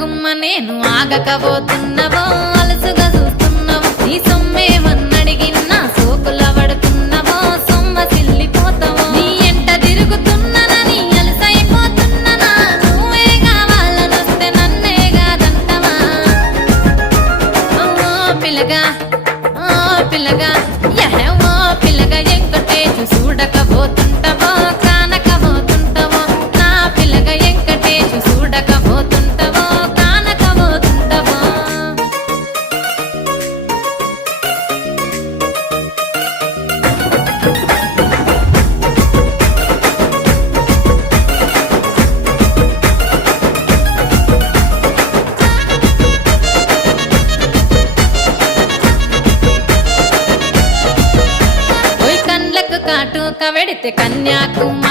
గుమ్మ నేను ఆగకపోతున్నవో అలసుగా చూస్తున్నవో నీ సొమ్మేమన్నడిగిన్నా సోకుల పడుతున్నవో సొమ్మ సిల్లిపోతావో నీ ఎంట తిరుగుతున్ననని అలసైపోతున్ననా నువ్వే కావాలనొస్తే నన్నే కాదంటవా ఓ పిల్లగా ఓ పిల్లగా యహో పిల్లగా ఎంకటేశు చూడకపోతుంటవో కానకపోతుంటవో నా పిల్లగా ఎంకటేశు చూడకపోతుంటవో కానకపోతుంటవో ఓయ్ కండ్లకు కాటుక వెడితే కన్యాకుమారి